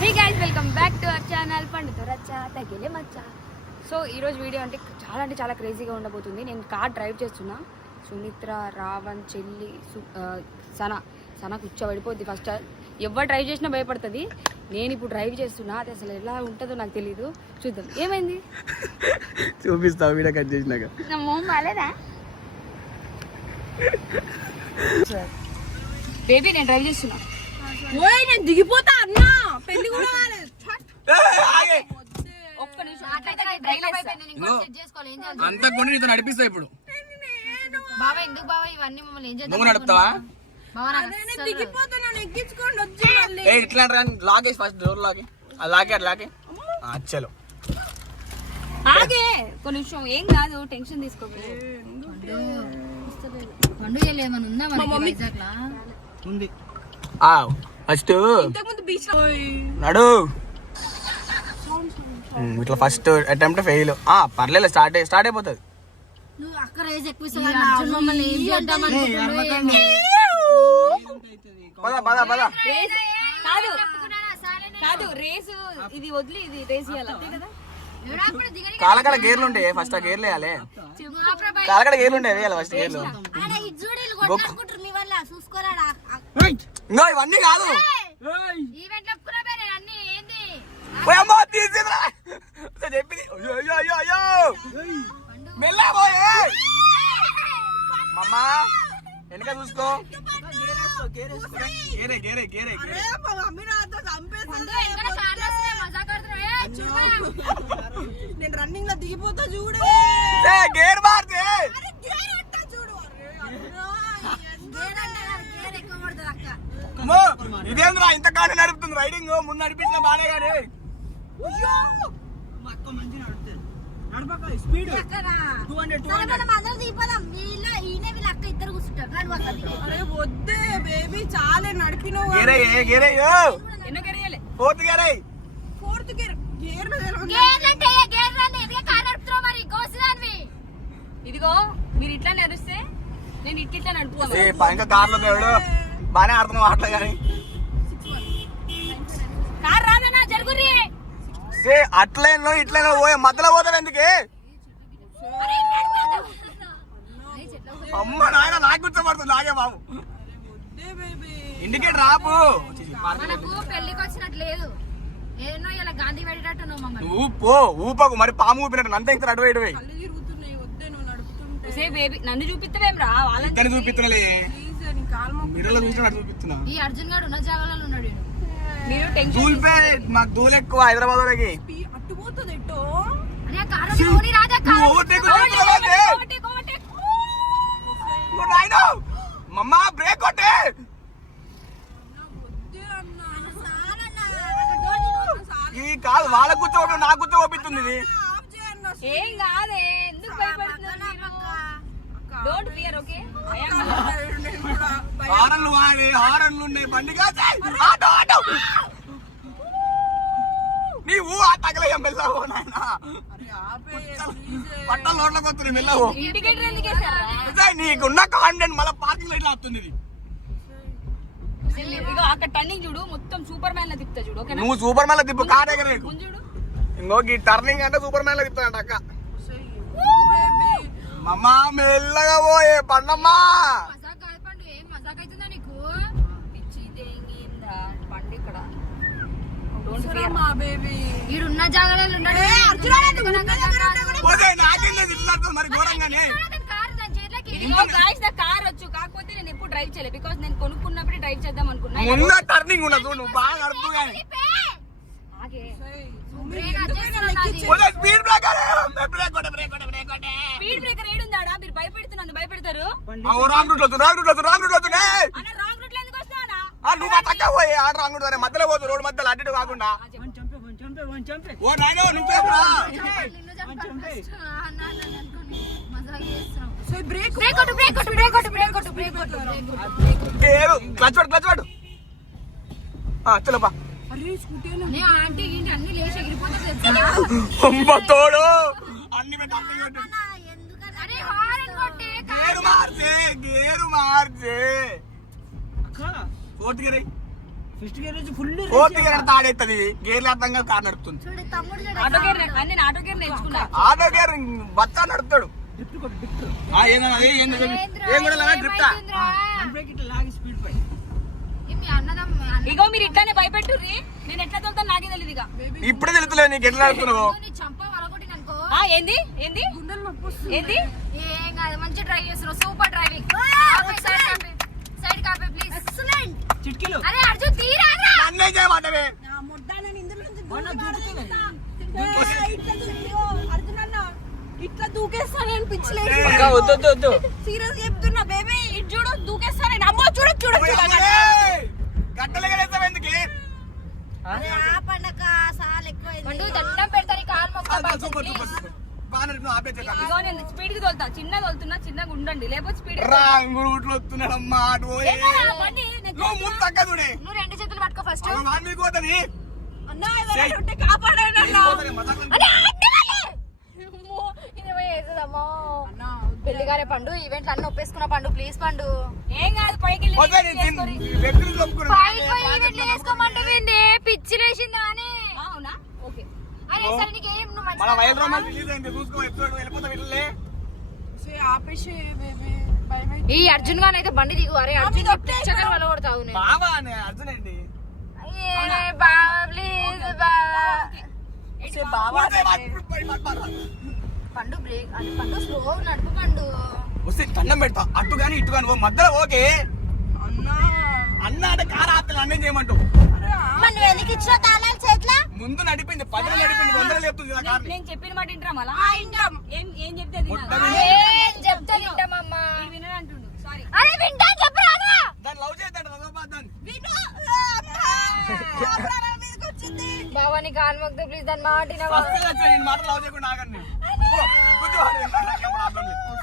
Hey guys welcome back to our channel పండుతో రచ్చ తగిలే మచ్చ. సో ఈరోజు వీడియో అంటే చాలా క్రేజీగా ఉండబోతుంది. నేను కార్ డ్రైవ్ చేస్తున్నా. సుమిత్ర, రావణ్, చెల్లి, సన కూర్చోబడిపోద్ది. ఫస్ట్ ఎవరు డ్రైవ్ చేసినా భయపడుతుంది. నేను ఇప్పుడు డ్రైవ్ చేస్తున్నా. అది అసలు ఎలా ఉంటుందో నాకు తెలీదు. చూద్దాం ఏమైంది చూపిస్తా వీడియో కట్ చేసినాక. నా మొహం బాలేదా బేబీ? నేను డ్రైవ్ చేస్తున్నా. ఓయ్ నేను దిగిపోతా అన్నా, పెళ్లి కూడా కాలేదు. ఒక్క నిమిషం అంత కొన్ని నీతో నడిపిస్తా ఇప్పుడు. బాబా ఎందుకు బాబా ఇవన్నీ మమ్మల్ని ఏం నువ్వు నడుపుతావా? దిగిపోతాను, ఎక్కించుకోండి వచ్చి మళ్ళీ. ఇట్లా లాగే ఫస్ట్ డోర్ లాగే, లాగే చలో ఆగే ఒక నిమిషం. ఏం కాదు, టెన్షన్ తీసుకోలేదు. పండుగ ఏమైనా ఉందా ఉంది. ఫస్ట్ ఇంతకుముందు బీచ్ నడు. ఇట్లా ఫస్ట్ అటెంప్ట్ ఫెయిల్. పర్లేదు, స్టార్ట్ అయిపోతుంది. నువ్వు అక్కడ రేజ్ ఎక్కువ కాదు రేసు ఇది వదిలి ఇది రేస్ ఇవ్వాలి కదా. కాలకడ గేర్లు ఉంటాయి. ఫస్ట్ ఆ గేర్లు వేయాలి. కాలకడ గేర్లు ఉంటాయి, వేయాలి ఫస్ట్ గేర్లు. ఇంకో ఇవన్నీ కాదు. చెప్పింది మెల్లబోయే మమ్మా వెనక చూసుకో. నేను రన్నింగ్ లో దిగిపోతా చూడు. గేర్ మార్చే ఇదేంద్రా ఇంత కాని నడుపుతుంది రైడింగ్. ముందు నడిపించిన బానే కానీ వద్దే బేబీ, చాలే నడిపినావు. ఫోర్త్ గేర్ ఇదిగో మీరు ఇట్లా నడిస్తే నేను ఇట్లా నడుపుతాను. ఇంకా కార్లో బానే ఆడుతున్నావు ఆటలు కానీ కార్ రాదన్నా జరుగురి. అట్లైనా ఇట్లైనా పోయే మధ్యలో పోతాడు ఎందుకే? అమ్మ నాయన నాకు కూర్చోబడుతుంది. నాగే బాబు ఇండికేటర్ ఆపు. మనకు పెళ్లికి వచ్చినట్టు లేదు, ఏదో ఇలా గాంధీ పెట్టేటట్టు నువ్వు పో. ఊపకు మరి పాము ఊపినట్టు అంతే. ఇంకా అటు ఇటు బేబీ నన్ను చూపిస్తావేం రా? వాళ్ళని చూపిస్తున్నా మీరలో చూసినట్టు చూపిస్తున్నా. ఈ అర్జున్ గారు ఉన్న జాగాలలో ఉన్నాడు. మీరు దూల్పే మాకు దూలు ఎక్కువ హైదరాబాద్ వాళ్ళకి. అట్టుపోతుంది ఎట్టో. మమ్మా బ్రేక్ కొట్టే. ఇది కాదు వాళ్ళ కూర్చోవడం, నా కూర్చోపిస్తుంది ఇది. ఏం కాదే, ఎందుకు భయపడుతున్నారు? Don't fear, okay? హారన్లు వాడి హారన్లు ఉన్నాయి బండి కాదు. నీవు ఆ తగలయ్యా మెల్లవో నాయన. పట్టల రోడ్లకు వస్తుంది మెల్లవో. ఇండికేటర్ ఎందుకు వేసారా? నీకున్న కాన్ఫిడెంట్ మళ్ళీ పార్కింగ్ లో ఇట్లా వస్తుంది ఇది. ఇగో అక్కడ టర్నింగ్ చూడు, మొత్తం సూపర్ మ్యాన్ లా తిప్పుతా చూడు. ఓకే నువ్వు సూపర్ మ్యాన్ లా తిప్పు కార్ దగ్గర నీకు. చూడు ఇంకో ఈ టర్నింగ్ అంటే సూపర్ మ్యాన్ లా తిప్పుతాడంట అక్క. మమ్మా మెల్లగా పోయే పండమ్మా. మజాక్ కాదు పండు, ఏం మజాక్ అవుతుందా నీకు? పిచ్చి దేంగిందా పండు ఇక్కడ. మా బేబీ ఈడున్న జాగాలలో ఉన్నాడు. మరి ఘోరంగానే కార్ వచ్చు, కాకపోతే నేను ఎప్పుడు డ్రైవ్ చేయలేదు. బికాస్ నేను కొనుక్కున్నప్పుడే డ్రైవ్ చేద్దాం అనుకున్నా. ముందు టర్నింగ్ ఉండదు, నువ్వు బాగా నడుపు కానీ. స్పీడ్ బ్రేకర్ ఏడుందాడా? మీరు భయపెడుతున్నా, భయపెడతారు. రాంగ్ రూట్ రాంగ్ రూట్ లో ఎందుకు వస్తావా? నువ్వు తక్కువ పోయి ఆడ రాంగ్ రూట్ మధ్యలో పోతు, రోడ్డు మధ్యలో అడ్డు కాకుండా. ఓ నాయన నువ్వే క్లచ్ పడు. చలోపా. తోడు అన్ని గేరు మార్చే ఫోర్త్ గేర్ ఫస్ట్ గేర్ నుంచి ఫుల్ ఫోర్త్ గేర్ తాడెత్తది గేర్లు అర్థంగా కార్ నడుపుతుంది చూడు తమ్ముడు చూడు ఆటో గేర్ నేను ఆటో గేర్ నేర్చుకున్నా. ఆటో గేర్ బచ్చా నడుపుతాడు డ్రిఫ్ట్ కొట్టు డ్రిఫ్ట్ ఏందన్నా ఏం కూడా డ్రిఫ్టా హ్యాండ్ బ్రేక్ ఇట్లా లాగి స్పీడ్ పై ఇగో మీరు ఇట్లానే భయపెట్టుర్రి, నేను ఎట్లా తోలుతాను నాకే తెలియదు ఇక. ఇప్పుడే తెలుస్తలేదు నీకు ఎట్లా నడుపుతున్నావు చంప వరగొట్టిన అనుకో ఏంది ఏంది ఏంది ఏం కాదు మంచి డ్రైవ్ చేస్తున్నావు సూపర్ డ్రైవింగ్ సైడ్ కాపే ప్లీజ్ ఎక్సలెంట్ చిట్కీలు అరే అర్జున్ తీరా నన్నే చేయమంటవే ఇట్లా దూకేస్తానని పిచ్చలేదు వద్దు సీరియస్ చెప్తున్నా బేబీ ఇటు చూడు దూకేస్తానని అమ్మో చూడు చూడు గట్టలుగా ఎందుకు ఆ పండగ సాల్ ఎక్కువ దండం పెడతారు కాలు మొక్క ఇగో నేను స్పీడ్ కి తోలుతా, చిన్నగా తోలుతున్నా, చిన్నగా ఉండండి లేకపోతే స్పీడ్ రాంగుడు వస్తున్నాడమ్మా అటు పోయి. నువ్వు ముందు తగ్గదుడే నువ్వు రెండు చేతులు పట్టుకో ఫస్ట్ మీకు పోతుంది అన్నా ఎవరైనా ఉంటే కాపాడండి అన్నా పెళ్లిగారే పండు ఈవెంట్ అన్ని ఒప్పేసుకున్న పండు ప్లీజ్ పండు ఏం కాదు పైకి వేసుకోమంటే పిచ్చి లేచిందా అని అవునా ఓకే. అరే సరే నీకేం నువ్వు మన మంచిగా వైల్ రొమాన్స్ రిలీజ్ అయింది చూసుకో ఎపిసోడ్ వెళ్ళిపోతా వీళ్ళే ఈ అర్జున్ గాని అయితే బండి దిగు అరే అర్జున్ పిచ్చగా వలగొడతావు నేను బావా అనే అర్జున్ అండి పండు బ్రేక్ అది పండు స్లో నడుపు పండు వస్తే దండం పెడతా అటు గాని ఇటు గాని మధ్యలో ఓకే అన్న అంటే కారు ఆపిల్ అన్నం చేయమంటూ నువ్వు ఎందుకు ఇచ్చిన తాళాలు చేతిలో ముందు నడిపింది 10 నడిపింది 100 లేపుతుంది కదా కారు నేను చెప్పిన మాట వింటరా మళ్ళా ఏం చెప్తే చెప్తా వింటామమ్మా వినడంటుండు సారీ. అరే వింటా చెప్పరాదా దాన్ని లవ్ చేద్దాం దాన్ని విను బావా నీ కాలు మొక్కితే ప్లీజ్ దాని మాటిన ఫస్ట్ నేను మాట లవ్ చేయకుండా ఆగండి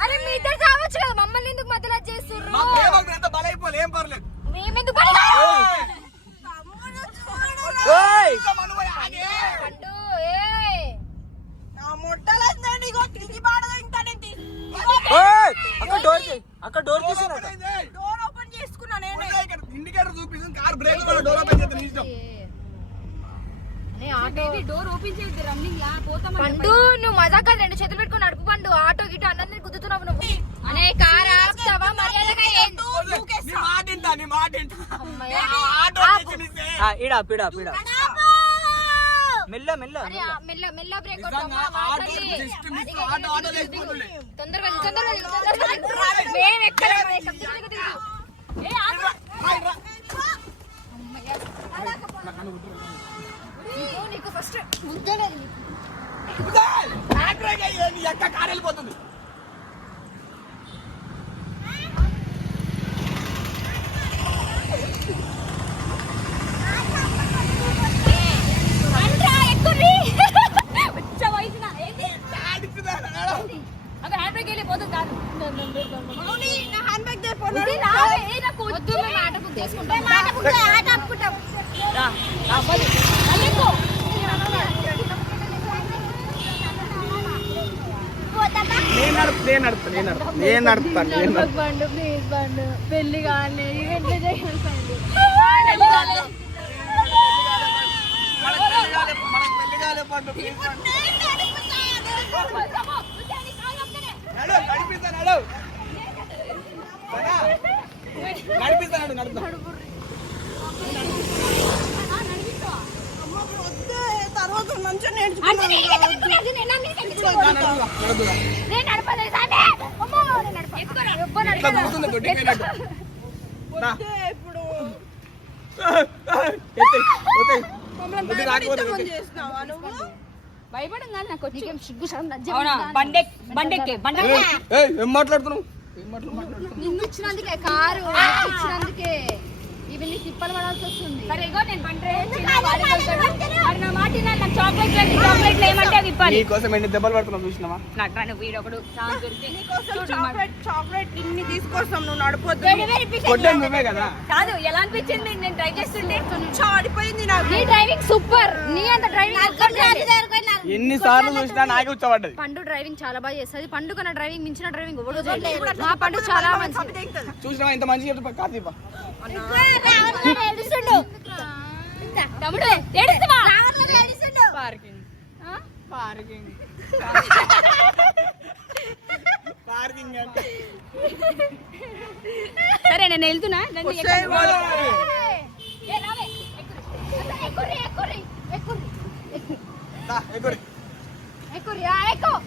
అరే మీ ఇద్దరు కావచ్చు కదా మమ్మల్ని ఎందుకు మధ్యలో చేస్తుర్రు మా ప్రేమ ఎంత బలైపోలే ఏం పర్లేదు మేమెందుకు పండు అక్కడ డోర్ తీసినట్టు డోర్ ఓపెన్ చేసుకున్నా నేను ఇండికేటర్ చూపిస్తుంది కార్ బ్రేక్ కూడా డోర్ ఓపెన్ చేద్దాం నీ ఇష్టం డోర్ ఓపెన్ చేసి రన్నింగ్ లా పోతాం పండు నువ్వు మజాకా రెండు చేతులు పెట్టుకుని నడుపు పండు ఆటో గిటో అందరినీ గుద్దుతున్నావు నువ్వు అనే కార్ ఆపుతావా మర్యాదగా నీ మాట వింటా నీ మాట వింటా ఆటో తెచ్చినిస్తే ఇడా పీడా మెల్ల మెల్ల అరే మెల్ల మెల్ల brake auto just miss auto auto లేకపోతుంది తొందరగా మేము ఎక్కడ నీకు ఫస్ట్ ముద్దలేదు నీ ఎక్క కారు వెళ్ళిపోతుంది అక్కడ హ్యాండ్ బ్రేక్ వెళ్ళి పోతుంది కాదు నేను నడుపుతాను పండు ప్లీజ్ పండు పెళ్లి కానీ ఈవెంట్లు చేయాలి తర్వాత మంచిగా చేసినావా నువ్వు భయపడంగా నాకు నీకేం సిగ్గు శరం లజ్జ అవునా బండెక్కే ఏం మాట్లాడుతున్నావు నిన్ను ఇచ్చినందుకే కారు ఇచ్చినందుకే ఇవన్నీ తిప్పలు పడాల్సి వస్తుంది సరే ఇగో నేను బండి మరి నా మాట వినాలి, నాకు చాక్లెట్ ఏమంటే అవి ఇవ్వాలి నీకోసం ఎన్ని దెబ్బలు పడుతున్నావు చూసినావా నాకు రాను వీడొకడు ఛాన్స్ దొరికితే చాక్లెట్ ఇన్ని తీసుకొస్తాం నువ్వు నడపొద్దు కొట్టాను నువ్వే కదా కాదు ఎలా అనిపించింది నేను డ్రైవ్ చేస్తుంటే ఆడిపోయింది నాకు నీ డ్రైవింగ్ సూపర్ నీ అంత డ్రైవింగ్ ఎన్నిసార్లు చూసినా నాకే ఉచ్చబడ్డది. పండు డ్రైవింగ్ చాలా బాగా చేస్తుంది. పండు కన్నా డ్రైవింగ్ మించిన డ్రైవింగ్ ఎవరు చేయలేదు. మా పండు చాలా మంచిది. చూసినా ఇంత మంచిగా చెప్తా కార్తీప తమ్ముడు ఏడుస్తావా? పార్కింగ్ పార్కింగ్ పార్కింగ్ అంటే సరే నేను వెళ్తున్నా. నన్ను ఏ రావే ఎక్కుర్రి ఎక్కుర్రి ఎక్కుర్రి ఎక్కురి